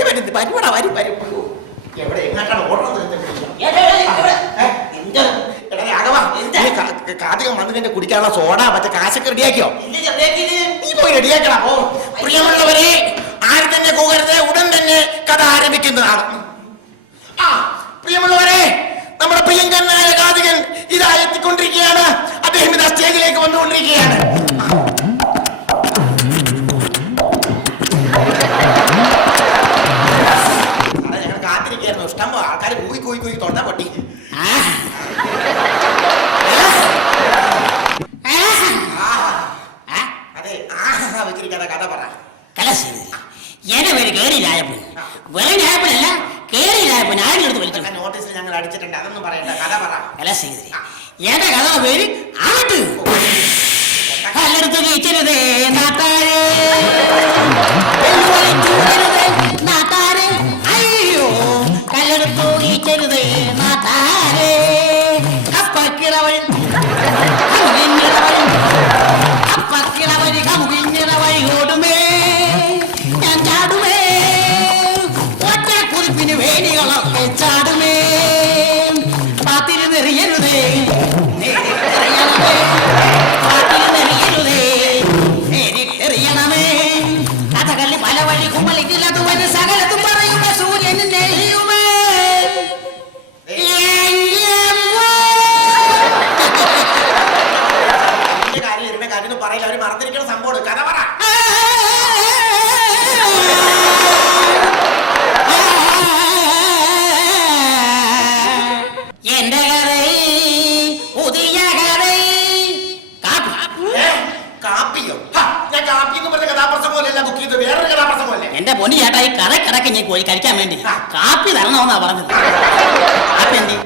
എവിടെ എങ്ങാട്ടാണ് ഓടണം? കാതികം വന്നിട്ട് കുടിക്കാനുള്ള സോഡ മറ്റേ കാശൊക്കെ റെഡിയാക്കിയോ? നീ പോയി റെഡിയാക്കണം. ഓ പ്രിയമുള്ളവരെ, ആര് തന്നെ പോകരുത്, ഉടൻ തന്നെ കഥ ആരംഭിക്കുന്നതാണ്. പ്രിയമുള്ളവരെ, നമ്മുടെ പ്രിയങ്കരനായ കാതികൻ ഇതാ എത്തിക്കൊണ്ടിരിക്കുകയാണ്. അദ്ദേഹം ഇതാ സ്റ്റേജിലേക്ക് വന്നുകൊണ്ടിരിക്കുകയാണ്. ഞങ്ങൾ കാത്തിരിക്കുകയായിരുന്നു. ഇഷ്ടം ആൾക്കാർ കൂയി തൊണ്ട പൊട്ടി. അതെ, വെച്ചിരിക്കാതെ കഥ പറ. എന്റെ പേര് കേറിയിലായപ്പൻ. വെറും ലായപ്പനല്ല, കേറിയിലായപ്പൻ. ആരും എടുത്ത് വലിച്ചു. നോട്ടീസിൽ ഞങ്ങൾ അടിച്ചിട്ടുണ്ട്, അതൊന്നും പറയണ്ട, കഥ പറ. എന്റെ കഥ പേര് ആട്ട്. കല്ലെടുത്ത് വീച്ചരുതേ നാട്ടാരെ, നാട്ടാരെ, അയ്യോ കല്ലെടുത്ത് വീച്ചരുതേ നാട്ടാരെ. അപ്പക്കിളവൻ അപ്പക്കിളവൻ കമുകിഞ്ഞവഴി ഓടുമേ, ഞാൻ ചാടുമേ, ഒറ്റ കുറിപ്പിന് വേണികളൊക്കെ ചാടുമേ. പാത്തിരുന്നെറിയരുതേ, എറിയണമേ. കഥകളി പല വഴി കുമ്പളിക്കില്ല, അതുവരെ സകലത്തും പറയുമേ സൂര്യന് നെയ്യുമേ. കാര്യം പറയില്ല, അവര് മറന്നിരിക്കുന്ന സംഭവം. കഥ പറ. എന്റെ കഥ പുതിയ കഥ. കാപ്പിയോ? ഞാൻ കാപ്പി എന്ന് പറഞ്ഞ കഥാപ്രസംഗമല്ല ബുക്ക് ചെയ്ത്, വേറൊരു കഥാപ്രസംഗമല്ലേ? എന്റെ പൊന്നു ചേട്ടാ, ഈ കടക്കിടക്ക് ഞാൻ കോഴി കഴിക്കാൻ വേണ്ടി കാപ്പി തരണമെന്നാ പറഞ്ഞത്. കാപ്പി എന്തി?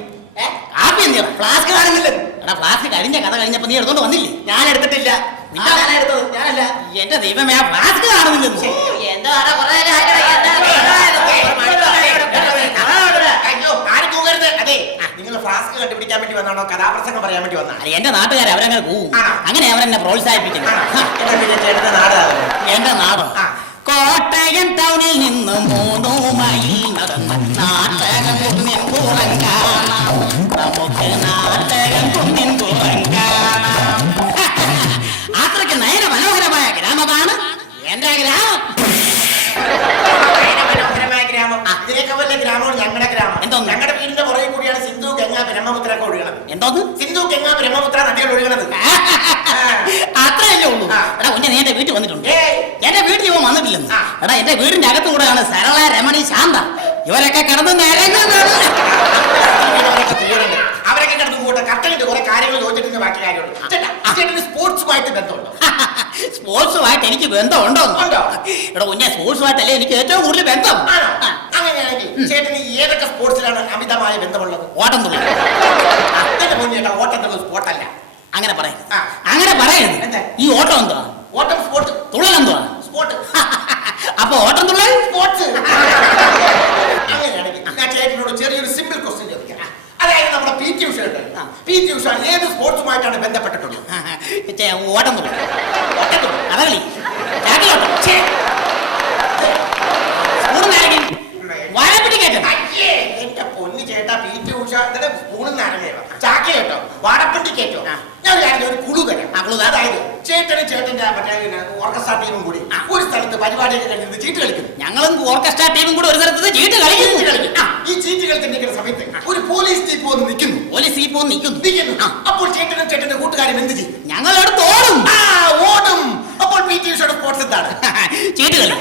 കാപ്പി എന്തിയോ? ഫ്ലാസ്ക് കാണുന്നില്ല. എടാ, ഫ്ലാസ്ക് കഴിഞ്ഞ കഥ കഴിഞ്ഞപ്പോ നീ എടുത്തോണ്ട് വന്നില്ലേ? ഞാൻ എടുത്തിട്ടില്ല. ഞാനല്ല. എന്റെ ദൈവമേ, ആ ഫ്ലാസ്ക് കാണുന്നില്ലെന്ന്. അതെ, നിങ്ങൾ ഫ്ലാസ്ക് കണ്ടുപിടിക്കാൻ വേണ്ടി വന്നാണോ കഥാപ്രസംഗം പറയാൻ വേണ്ടി വന്നാ? എന്റെ നാട്ടുകാരെ അവരങ്ങനെ പോവും. അങ്ങനെ അവരെന്നെ പ്രോത്സാഹിപ്പിക്കുന്നു. ചേട്ടന്റെ നാട്? എന്റെ നാട് കോട്ടയം ടൗണിൽ നിന്ന് 3 മൈൽ നടന്ന് നാട്ടകം കുന്നിൻ പുറം കാണാം. നമുക്ക് നാട്ടകം കുന്നിൻ പുറം കാണാം. അത്രയ്ക്ക് നയന മനോഹരമായ ഗ്രാമമാണ് എന്റെ ഗ്രാമം. മനോഹരമായ ഗ്രാമം. ഇതിനൊക്കെ വലിയ ഗ്രാമമാണ് ഞങ്ങളുടെ ഗ്രാമം. എന്തോ ഞങ്ങളുടെ വീടിന്റെ പുറകെ കൂടിയാണ് സിന്ധു, ഗംഗ, ബ്രഹ്മപുത്ര ഒക്കെ ഒഴുകണത്. എന്തോന്ന്? സിന്ധു, ഗംഗ, ബ്രഹ്മപുത്ര നദികൾ ഒഴുകണത്. അത്രയല്ലേ ഉള്ളൂ. എടാ കുഞ്ഞെ, നീ എന്റെ വീട്ടിൽ വന്നിട്ടുണ്ട്. എന്റെ വീട്ടിൽ ഇവൻ വന്നിട്ടില്ലെന്ന്. എടാ, എന്റെ വീടിന്റെ അകത്തു കൂടെയാണ് സരള, രമണി, ശാന്ത. ഇവരൊക്കെ കിടന്ന് അവരൊക്കെ കിടന്ന് കൂട്ടെ കറക്റ്റായിട്ട് കുറെ കാര്യങ്ങൾ ചോദിച്ചിട്ട് ബാക്കി കാര്യമുള്ളൂ. സ്പോർട്സുമായിട്ട് ബന്ധമുണ്ടോ? സ്പോർട്സുമായിട്ട് എനിക്ക് ബന്ധമുണ്ടോ? എടാ കുഞ്ഞെ, സ്പോർട്സുമായിട്ടല്ലേ എനിക്ക് ഏറ്റവും കൂടുതൽ ബന്ധം. അങ്ങനെയാണെങ്കിൽ ചേട്ടന് ഏതൊക്കെ സ്പോർട്സിലാണ് അമിതമായ ബന്ധമുള്ളത്? ഓട്ടം തുള്ളൽ. ഓട്ടം തുള്ളൽ സ്പോർട്ടല്ല. അങ്ങനെ പറയരുത്, അങ്ങനെ പറയരുത്. ഈ ഓട്ടം എന്തുവാ? ഓട്ടം സ്പോർട്സ്. തുള്ളൽ എന്തുവാ? സ്പോർട്ട്. അപ്പൊ ഓട്ടം തുള്ളൽ സ്പോർട്സ്. അങ്ങനെയാണെങ്കിൽ ഞാൻ ചേട്ടനോട് ചെറിയൊരു സിമ്പിൾ ക്വസ്റ്റ്യൻ ചോദിക്കാം. അതായത് നമ്മുടെ പി.ടി. ഉഷ ഉണ്ട്. പി.ടി. ഉഷ ഏത് സ്പോർട്സുമായിട്ടാണ് ബന്ധപ്പെട്ടിട്ടുള്ളത്? ഓട്ടം തുള്ളൽ, കഥകളി, ചാക്കിലോട്ടം, എന്റെ പൊന്നു ചേട്ടാ, പി.ടി. ഉഷ സ്പൂണും നാരങ്ങയോ ചാക്കിലോട്ടോ വാടപ്പണ്ടിക്കേറ്റോ? ഞാൻ ഒരു കുളു തരാം. അതായത് ചേട്ടനും ചേട്ടന്റെ ഓർക്കസ്ട്ര ടീമും കൂടി ഒരു സ്ഥലത്ത് പരിപാടിയൊക്കെ കഴിഞ്ഞിട്ട് ചീട്ട് കളിക്കുന്നു. ഞങ്ങളും ഓർക്കസ്ട്ര ടീമും കൂടി ഒരു സ്ഥലത്ത് ചീട്ട് കളിക്കുന്നു. ഈ ചീട്ട് കളിക്കുന്ന സമയത്ത് ഒരു പോലീസ് ജീപ്പ് വന്ന് നിൽക്കുന്നു. പോലീസ് ജീപ്പ് വന്ന് നിൽക്കുന്നു. അപ്പോൾ ചേട്ടനും ചേട്ടന്റെ കൂട്ടുകാരും എന്ത് ചെയ്യും? ഞങ്ങളോട് ഓടും. ഓടും. അപ്പോൾ പി.ടി. ഉഷയുടെ സ്പോർട്സ് എന്താണ്? ചീട്ട് കളി.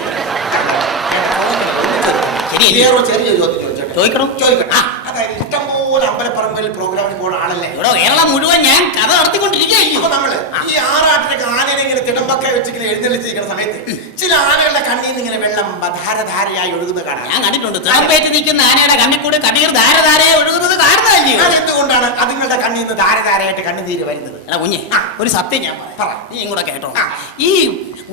അതായത് ഇഷ്ടംപോലെ അമ്പലപ്പറമ്പിൽ പ്രോഗ്രാമിന് പോകുന്ന ആളല്ലേ ഇവിടെ കേരളം മുഴുവൻ ഞാൻ കഥ നടത്തിക്കൊണ്ടിരിക്കുകയായിരിക്കും. നമ്മള് ഈ ആറാട്ടിനൊക്കെ ആനനെ ഇങ്ങനെ തിടമ്പക്ക വെച്ചിങ്ങനെ എഴുന്നള്ളിച്ചിരിക്കുന്ന സമയത്ത് ചില ആനകളുടെ കണ്ണിൽ നിന്ന് ഇങ്ങനെ വെള്ളം ധാരധാരയായി ഒഴുകുന്ന കാണാം. ഞാൻ കണ്ടിട്ടുണ്ട്. തിടമ്പേറ്റ് നിൽക്കുന്ന ആനയുടെ കണ്ണിൽ കൂടെ കണ്ണീർ ധാരധാരയായി ഒഴുകുന്നത് കാണുന്നതല്ലേ? അതെന്തുകൊണ്ടാണ് അതുങ്ങളുടെ കണ്ണിൽ നിന്ന് ധാരധാരയായിട്ട് കണ്ണുനീര് വരുന്നത്? എടാ കുഞ്ഞെ, ഒരു സത്യം ഞാൻ പറയാം, നീ ഇങ്ങോട്ട് കേട്ടോ. ഈ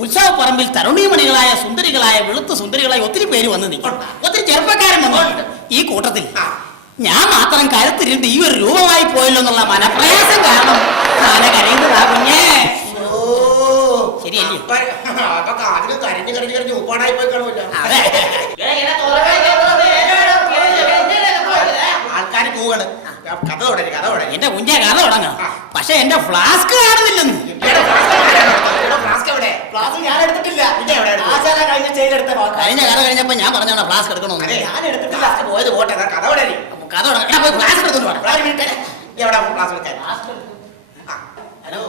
ഉത്സവപ്പറമ്പിൽ തരുണീമണികളായ സുന്ദരികളായ വെളുത്ത സുന്ദരികളായ ഒത്തിരി പേര് വന്ന് നിൽക്കും. ഒത്തിരി ചെറുപ്പക്കാരൻ വന്നു. ഈ കൂട്ടത്തിൽ ഞാൻ മാത്രം കരുത്തിരുണ്ട് ഈ ഒരു രൂപമായി പോയല്ലോ എന്നുള്ള മനപ്രയാസം കാരണം ആന കരയുന്നതാ കുഞ്ഞേ. ശരിയല്ലേ? അതിന് കരഞ്ഞു കരഞ്ഞു കരഞ്ഞു ഉപ്പാടായി പോയി കാണുമല്ലോ. അതെ. കഥ തുടങ്ങി കഥ തുടങ്ങി എന്റെ കുഞ്ഞെ കഥ തുടങ്ങാം. പക്ഷെ എന്റെ ഫ്ലാസ്ക് കാണുന്നില്ലെന്ന്. ഫ്ലാസ്ക് എവിടെ? ക്ലാസ് ഞാൻ എടുത്തിട്ടില്ല. പിന്നെ എവിടെ എടുത്തത്? ആശാന കഴിഞ്ഞ ചെയ്തെടുത്ത കഴിഞ്ഞ കഥ കഴിഞ്ഞപ്പോ ഞാൻ പറഞ്ഞാണ് ഫ്ലാസ്ക് എടുക്കണമെന്ന്. അതെ. ഞാൻ എടുത്തിട്ടില്ല. ഫ്ലാസ്ക് പോയത് പോട്ടെ, കഥ തുടങ്ങി. കഥ തുടങ്ങാം. ഞാൻ പോയി ഫ്ലാസ്ക് എടുത്തോണ്ട് വരാം. ഒരു മിനിറ്റ്. എവിടെ ഫ്ലാസ്ക് എടുക്കാൻ? ആ, ഹലോ,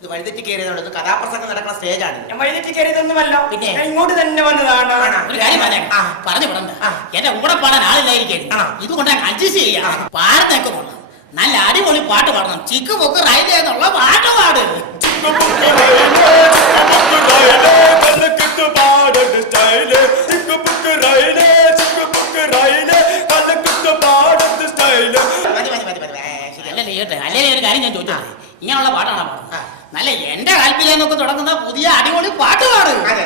ഇത് വഴിതെറ്റി കയറിയതുകൊണ്ട് ഇത് കഥാപ്രസംഗം നടക്കുന്ന സ്റ്റേജാണ്. ഞാൻ വഴിതെറ്റി കയറിയതൊന്നുമല്ല. പിന്നെ? ഞാൻ ഇങ്ങോട്ട് തന്നെ വന്നതാണ്. ആണോ? ഒരു കാര്യം പറയാം. ആ. പറഞ്ഞു വിടണ്ട. ആ. എന്റെ കൂടെ പാടാൻ ആളില്ലായിരിക്കും. ആണോ? ഇതുകൊണ്ട് അഡ്ജസ്റ്റ് ചെയ്യാം. പാടത്തൊക്കെ കൊള്ളാം. നല്ല അടിപൊളി പാട്ട് പാടണം. ചിക്ക് പൊക്ക് റൈറ്റ് എന്നുള്ള പാട്ട് പാട്. മതി മതി മതി മതി. ശരി. അല്ലല്ലേ കേട്ടെ, അല്ലെങ്കിൽ ഒരു കാര്യം ഞാൻ ചോദിച്ചോട്ടെ, ഇങ്ങനെയുള്ള പാട്ടാണ് പാടുന്നത്. ആ. നല്ല എന്റെ കാൽപ്പിലെന്നൊക്കെ തുടങ്ങുന്ന പുതിയ അടിപൊളി പാട്ട് പാട്. അതെ.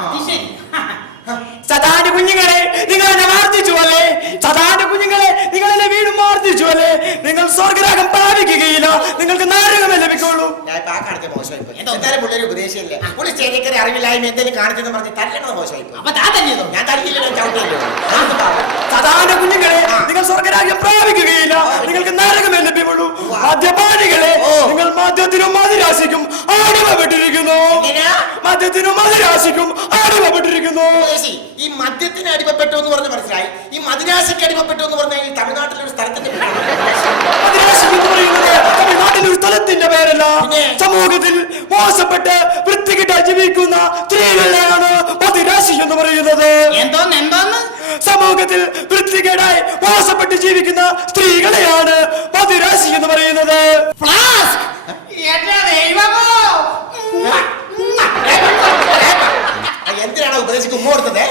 അത് ശരി. സദാന്റെ കുഞ്ഞുങ്ങളെ നിങ്ങൾ എന്നെ മാർദ്ദിച്ചു അല്ലേ? സദാന്റെ കുഞ്ഞുങ്ങളെ നിങ്ങൾ എന്നെ വീണ്ടും മാർദ്ദിച്ചു അല്ലേ? നിങ്ങൾ സ്വർഗ്ഗരാഗം പ്രാപിക്കുകയില്ല. നിങ്ങൾക്ക് നരകമേ ലഭിക്കുള്ളൂ. ഞാൻ ഇപ്പൊ ആ കാണിച്ച മോശമായി പോയി. എന്തോ? എന്തായാലും പുള്ളി ഒരു ഉപദേശിയല്ലേ. പുള്ളി സ്റ്റേജിൽ കയറി അറിവില്ലായ്മ എന്തെങ്കിലും കാണിച്ചെന്ന് പറഞ്ഞ് തല്ലണത് മോശമായി പോയി. അപ്പൊ താൻ തന്നെയതോ? ഞാൻ തല്ലില്ലല്ലോ, ചവിട്ടിയല്ലോ. സദാന്റെ കുഞ്ഞുങ്ങളെ ആ. നിങ്ങൾ സ്വർഗ്ഗരാജ്യം പ്രാപിക്കുകയില്ല. നിങ്ങൾക്ക് നരകമേ ലഭ്യമുള്ളൂ. മദ്യപാനികളെ നിങ്ങൾ മദ്യത്തിനും മദിരാശിക്കും അടിമപ്പെട്ടിരിക്കുന്നു. എങ്ങനെയാ? മദ്യത്തിനും മദിരാശിക്കും അടിമപ്പെട്ടിരിക്കുന്നു. ഉപദേശി, ഈ മദ്യത്തിന് അടിമപ്പെട്ടു എന്ന് പറഞ്ഞ് മനസ്സിലായി. ഈ മദിരാശിക്ക് അടിമപ്പെട്ടു എന്ന് പറഞ്ഞാൽ ഈ തമിഴ്നാട്ടിലെ ഒരു സ്ഥലത്തിന്റെ പേരാണ്. മദിരാശി എന്ന് പറയുന്നത് തമിഴ്നാട്ടിലെ ഒരു സ്ഥലത്തിന്റെ പേരല്ല. പിന്നെ? സമൂഹത്തിൽ മോശപ്പെട്ട് വൃത്തികെട്ട് ജീവിക്കുന്ന സ്ത്രീകളെയാണ് മദിരാശി എന്ന് പറയുന്നത്. എന്തോന്ന്? സമൂഹത്തിൽ വൃത്തികേടായി മോശപ്പെട്ട് ജീവിക്കുന്ന സ്ത്രീകളെയാണ് മദിരാശി എന്ന് പറയുന്നത്. ഫ്ലാസ്ക്. എന്റെ ദൈവമോ. എന്തിനാണ് ഉപദേശിക്ക് ഉമ്മ കൊടുത്തത്?